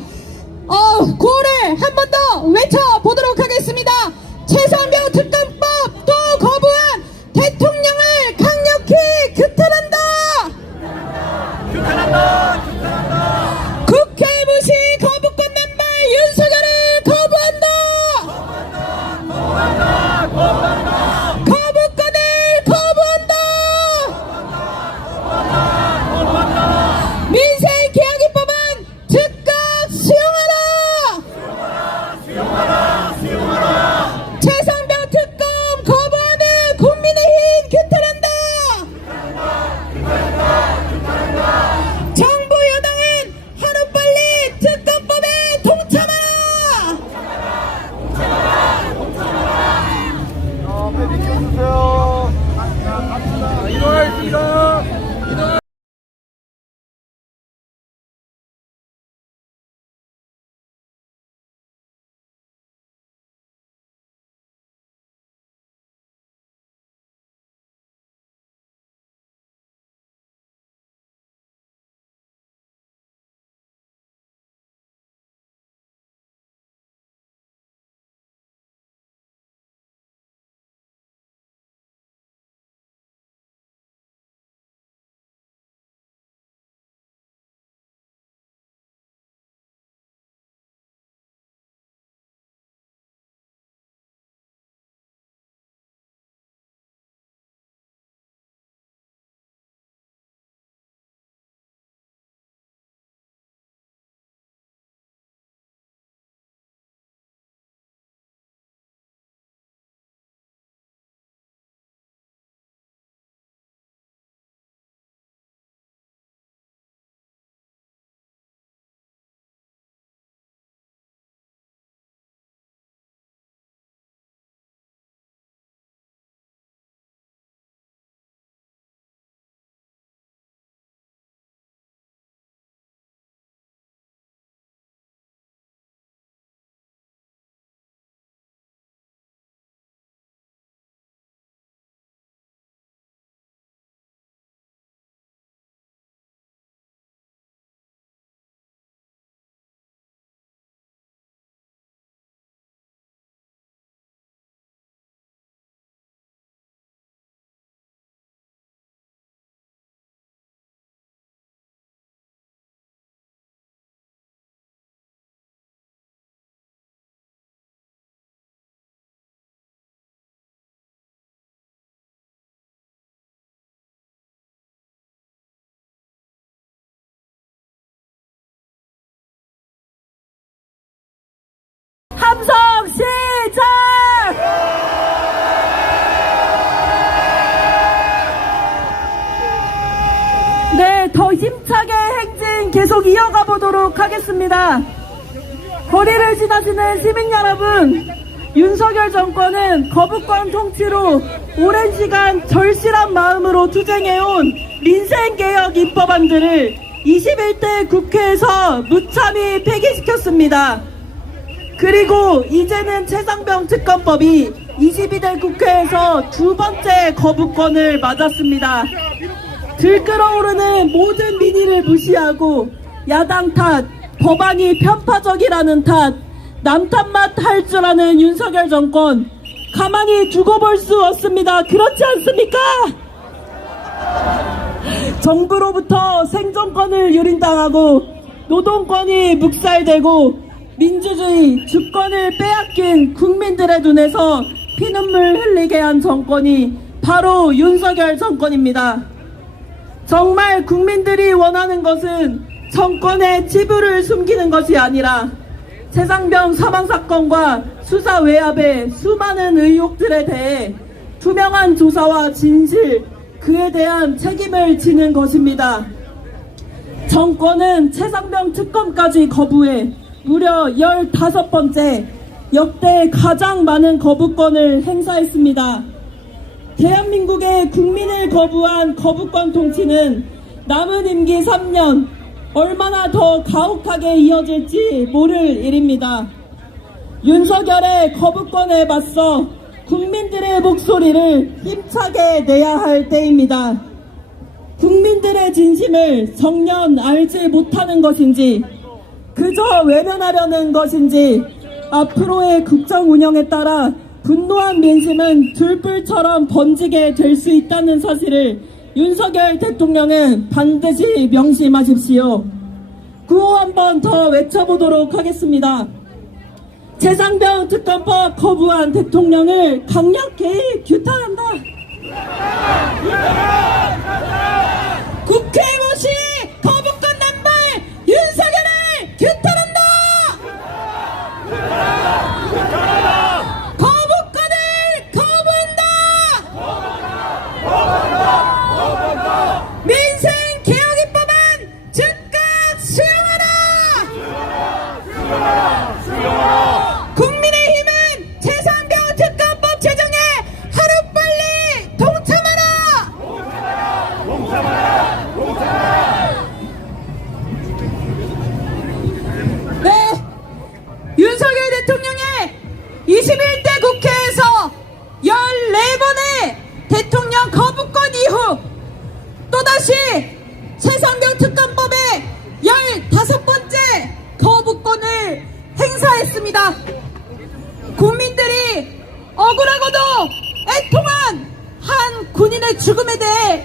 구호를 한 번 더 외쳐보도록 하겠습니다. 최상병 특검법 또 거부한 대통령을 강력히 규탄한다. 국회 무시 거부권 남발 윤석열을 거부한다. 거부권을 거부한다. 민생 개혁입법은 즉각 수용하라. 최상병 특검 거부하는 국민의힘 규탄한다. 정부 여당은 하루빨리 특검법에 동참하라. 이동하겠습니다. 함성 시작! 네, 더 힘차게 행진 계속 이어가 보도록 하겠습니다. 거리를 지나시는 시민 여러분, 윤석열 정권은 거부권 통치로 오랜 시간 절실한 마음으로 투쟁해온 민생개혁 입법안들을 21대 국회에서 무참히 폐기시켰습니다. 그리고 이제는 최상병 특검법이 22대 국회에서 두 번째 거부권을 맞았습니다. 들끓어오르는 모든 민의를 무시하고 야당 탓, 법안이 편파적이라는 탓, 남 탓만 할 줄 아는 윤석열 정권 가만히 두고 볼 수 없습니다. 그렇지 않습니까? 정부로부터 생존권을 유린당하고 노동권이 묵살되고 민주주의, 주권을 빼앗긴 국민들의 눈에서 피눈물 흘리게 한 정권이 바로 윤석열 정권입니다. 정말 국민들이 원하는 것은 정권의 치부를 숨기는 것이 아니라 최상병 사망사건과 수사 외압의 수많은 의혹들에 대해 투명한 조사와 진실, 그에 대한 책임을 지는 것입니다. 정권은 최상병 특검까지 거부해 무려 15번째 역대 가장 많은 거부권을 행사했습니다. 대한민국의 국민을 거부한 거부권 통치는 남은 임기 3년 얼마나 더 가혹하게 이어질지 모를 일입니다. 윤석열의 거부권에 맞서 국민들의 목소리를 힘차게 내야 할 때입니다. 국민들의 진심을 정녕 알지 못하는 것인지 그저 외면하려는 것인지 앞으로의 국정 운영에 따라 분노한 민심은 들불처럼 번지게 될 수 있다는 사실을 윤석열 대통령은 반드시 명심하십시오. 구호 한번 더 외쳐보도록 하겠습니다. 최상병 특검법 거부한 대통령을 강력히 규탄한다. 국회 모시 거부권 남발 윤석열을 규탄한다. 거부권을 거부한다. 민생 개혁 입법안 즉각 수용하라. 국민의힘은 최상병 특검법 제정에 하루빨리 동참하라. 네, 윤석열 대통령의 21대 국회에서 14번의 대통령 거부권 이후 또다시 최상병 특검법의 15번째 거부권을 행사했습니다. 국민들이 억울하고도 애통한 한 군인의 죽음에 대해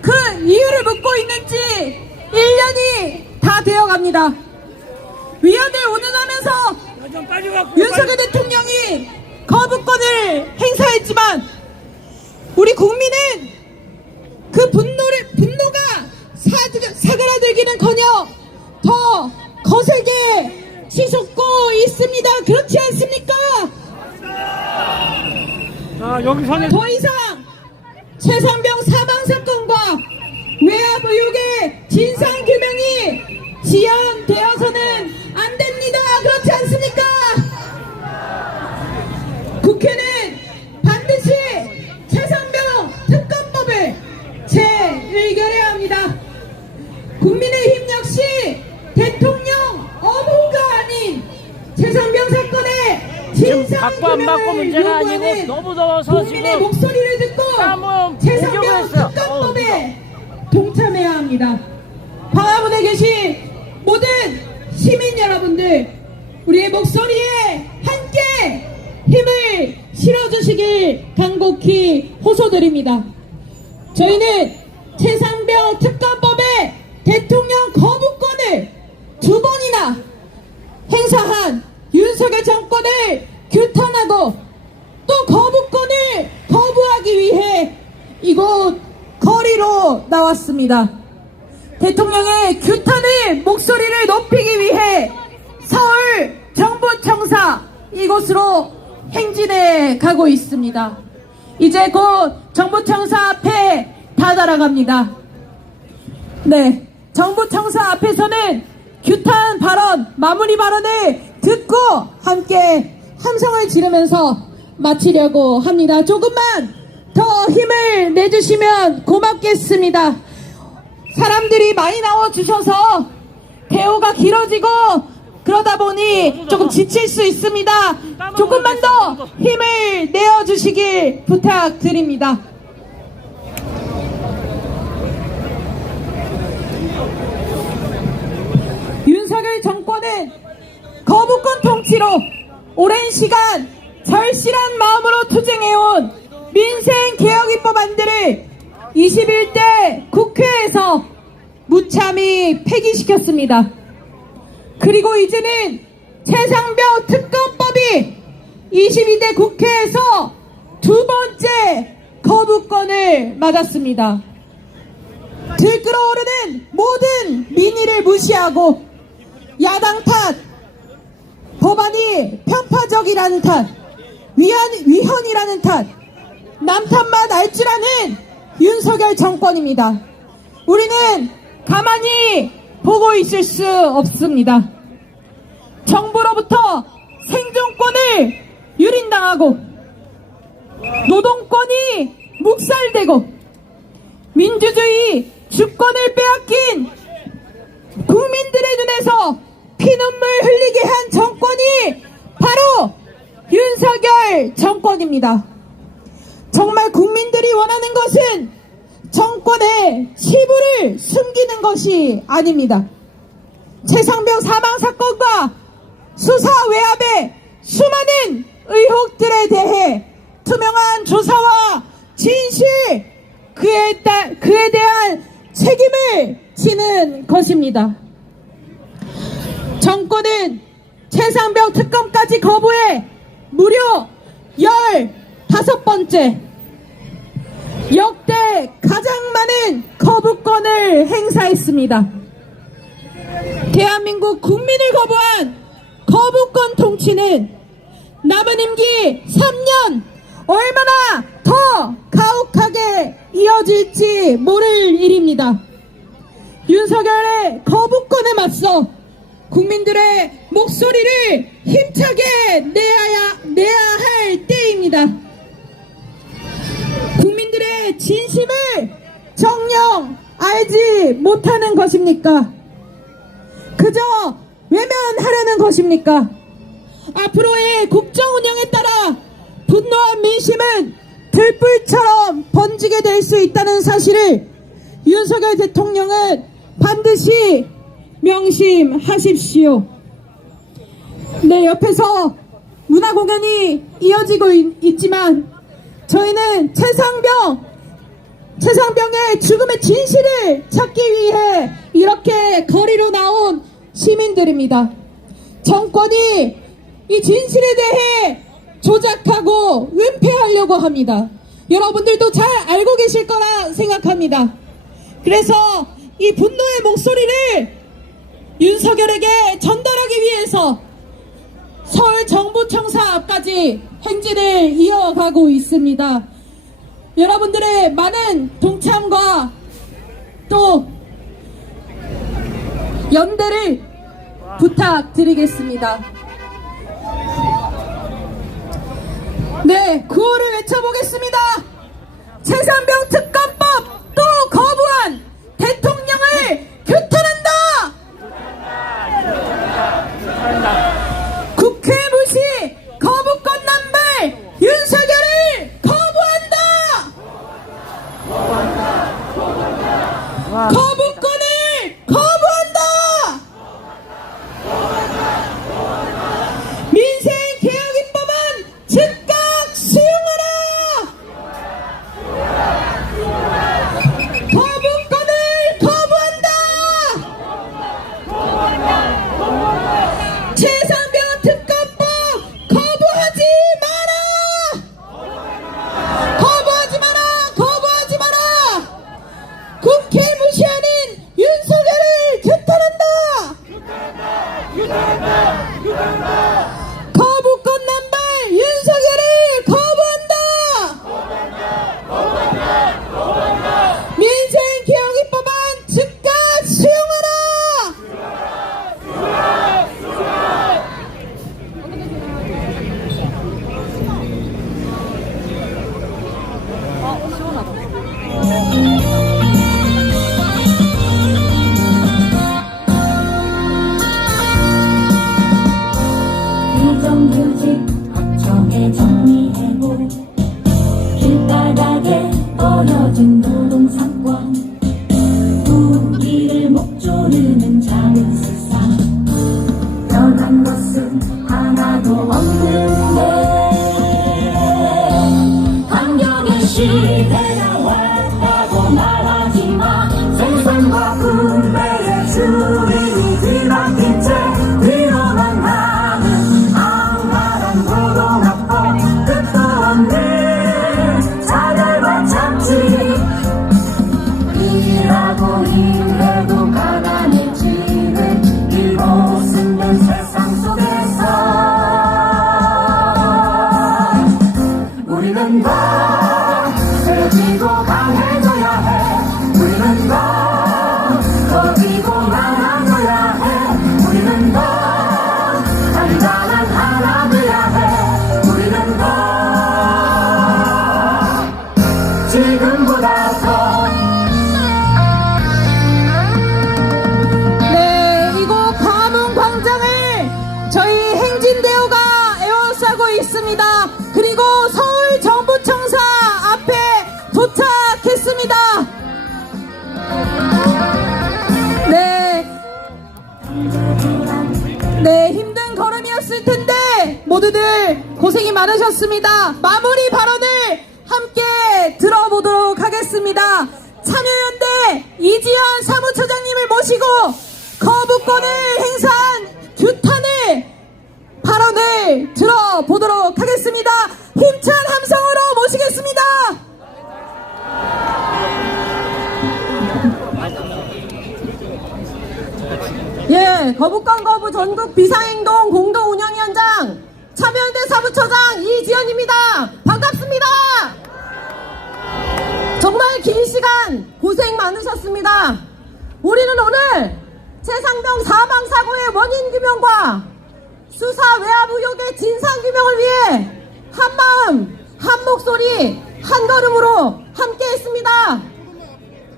그 이유를 묻고 있는지 1년이 다 되어갑니다. 위원을 운운하면서 윤석열 대통령이 거부권을 행사했지만 우리 국민은 그 분노가 사그라들기는커녕 더 거세게 치솟고 있습니다. 그렇지 않습니까? 더 이상 최상병 사망 사건과 외압 의혹의 진상 규명이 지연되어서는 안 됩니다. 그렇지 않습니까? 국회는 반드시 최상병 특검법을 재의결해야 합니다. 국민의힘 역시 대통령 어부가 아닌 최상병 사건의 진상 받고 안 받고 규명을 문제가 요구하는 아니고 너무 더워서 국민의 지금 목소리를 듣고 땀은 최상병 공격했어요. 특검법에 동참해야 합니다. 광화문에 계신 모든 시민 여러분들, 우리의 목소리에 함께 힘을 실어주시길 간곡히 호소드립니다. 저희는 최상병 특검법의 대통령 거부권을 2번이나 행사한 윤석열 정권을 규탄하고 또 거부권을 거부하기 위해 이곳 거리로 나왔습니다. 대통령의 규탄의 목소리를 높이기 위해 서울 정부청사 이곳으로 행진해 가고 있습니다. 이제 곧 정부청사 앞에 다다라갑니다. 네, 정부청사 앞에서는 규탄 발언, 마무리 발언을 듣고 함께 함성을 지르면서 마치려고 합니다. 조금만 더 힘을 내주시면 고맙겠습니다. 사람들이 많이 나와주셔서 대호가 길어지고 그러다 보니 조금 지칠 수 있습니다. 조금만 더 힘을 내어주시길 부탁드립니다. 윤석열 정권은 거부권 통치로 오랜 시간 절실한 마음으로 투쟁해온 민생 개혁 입법안들을 21대 국회에서 무참히 폐기시켰습니다. 그리고 이제는 최상병 특검법이 22대 국회에서 2번째 거부권을 맞았습니다. 들끓어오르는 모든 민의를 무시하고 야당 탓, 법안이 편파적이라는 탓, 위헌이라는 탓, 남 탓만 알 줄 아는 윤석열 정권입니다. 우리는 가만히 보고 있을 수 없습니다. 정부로부터 생존권을 유린당하고 노동권이 묵살되고 민주주의 주권을 빼앗긴 국민들의 눈에서 피눈물 흘리게 한 정권이 바로 윤석열 정권입니다. 정말 국민들이 원하는 것은 정권의 치부를 숨기는 것이 아닙니다. 최상병 사망 사건과 수사 외압의 수많은 의혹들에 대해 투명한 조사와 진실, 그에 대한 책임을 지는 것입니다. 정권은 최상병 특검까지 거부해 무려 15번째 역대 가장 많은 거부권을 행사했습니다. 대한민국 국민을 거부한 거부권 통치는 남은 임기 3년 얼마나 더 가혹하게 이어질지 모를 일입니다. 윤석열의 거부권에 맞서 국민들의 목소리를 힘차게 내야 할 때입니다. 국민들의 진심을 정녕 알지 못하는 것입니까? 그저 외면하려는 것입니까? 앞으로의 국정 운영에 따라 분노한 민심은 들불처럼 번지게 될 수 있다는 사실을 윤석열 대통령은 반드시 명심하십시오. 네, 옆에서 문화 공연이 이어지고 있지만 저희는 최상병의 죽음의 진실을 찾기 위해 이렇게 거리로 나온 시민들입니다. 정권이 이 진실에 대해 조작하고 은폐하려고 합니다. 여러분들도 잘 알고 계실 거라 생각합니다. 그래서 이 분노의 목소리를 윤석열에게 전달하기 위해서 서울 정부청사 앞까지 행진을 이어가고 있습니다. 여러분들의 많은 동참과 또 연대를 부탁드리겠습니다. 네, 구호를 외쳐보겠습니다. 최상병 특검법 또 거부한 대통령을 규탄한다! 국회 무시 거부권 남발 윤석열을 거부한다! 거부권을 거부한다! 민생 개혁 입법안 즉각 수용하라! 거부권을 거부한다! 최상병 특검법 거부하지 마라! 거부하지 마라! 거부하지 마라! 국회 무시하는 윤석열을 규탄한다! 거부권 남발 윤석열을 거부한다! 민생 개혁 입법안 즉각 수용하라! 비정규직 업종에 정리해고 길바닥에 버려진 노동상권 분기를 목조르는 작은 세상 변한 것은 하나도 없는데 환경의 시대가 왔다고 말하지마 생산과 분배의 주인이 뒤바뀐 채 뒤로만 가는 악랄한 노동합법 끝도 없는 자잘과 잡지 일하고 일해도 가난해지는 이 모순된 세상 속에서 우리는 더 세지고 강해져야 해 우리는 더 커지고 많아져야 해 우리는 더 단단한 하나 돼야 해 우리는 더 지금보다 더 네, 이곳 광화문광장을 저희 행진대오가 에워싸고 있습니다. 그리고 서울 정부청사 앞에 도착했습니다. 네, 힘든 걸음이었을 텐데 모두들 고생이 많으셨습니다. 마무리 발언을 함께 들어보도록 하겠습니다. 참여연대 이지연 사무처장님을 모시고 거부권을 행사한 규탄의 발언을 들어보도록 하겠습니다. 힘찬 함성으로 모시겠습니다. 예, 거부권 거부 전국 비상행동 공동운영위원장 참여연대 사무처장 이지연입니다. 반갑습니다. 정말 긴 시간 고생 많으셨습니다. 우리는 오늘 최상병 사망 사고의 원인 규명과 수사 외압 의혹의 진상 규명을 위해 한 마음, 한 목소리, 한 걸음으로 함께했습니다.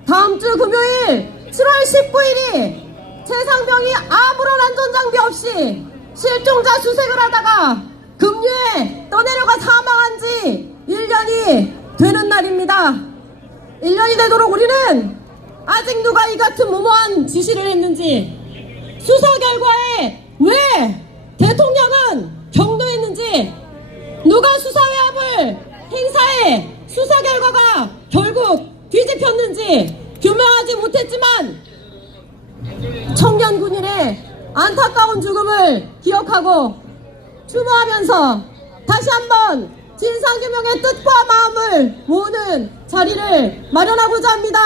다음 주 금요일 7월 19일이 최상병이 아무런 안전장비 없이 실종자 수색을 하다가 급류에 떠내려가 사망한 지 1년이 되는 날입니다. 1년이 되도록 우리는 아직 누가 이 같은 무모한 지시를 했는지, 수사 결과에 왜 대통령은 경도했는지, 누가 수사 외압을 행사해 수사 결과가 결국 뒤집혔는지 규명하지 못했지만 청년군인의 안타까운 죽음을 기억하고 추모하면서 다시 한번 진상규명의 뜻과 마음을 모으는 자리를 마련하고자 합니다.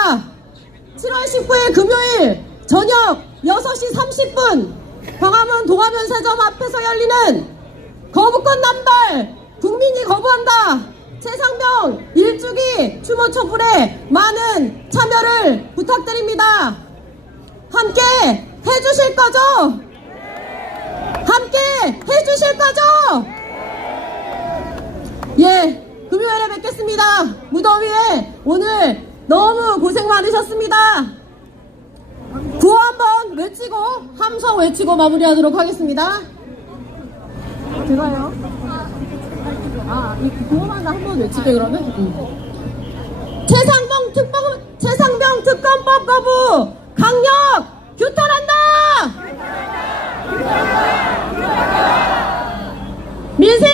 7월 19일 금요일 저녁 6시 30분 광화문 동화면세점 앞에서 열리는 거부권 남발 국민이 거부한다 최상병 일주기 추모 촛불에 많은 참여를 부탁드립니다. 함께 해주실 거죠? 함께 해주실 거죠? 예, 금요일에 뵙겠습니다. 무더위에 오늘 너무 고생 많으셨습니다. 구호 한번 외치고 함성 외치고 마무리하도록 하겠습니다. 제가요? 이 구호만 한번 외칠게 그러면? 최상병 특검법 거부 강력 규탄한다. 민생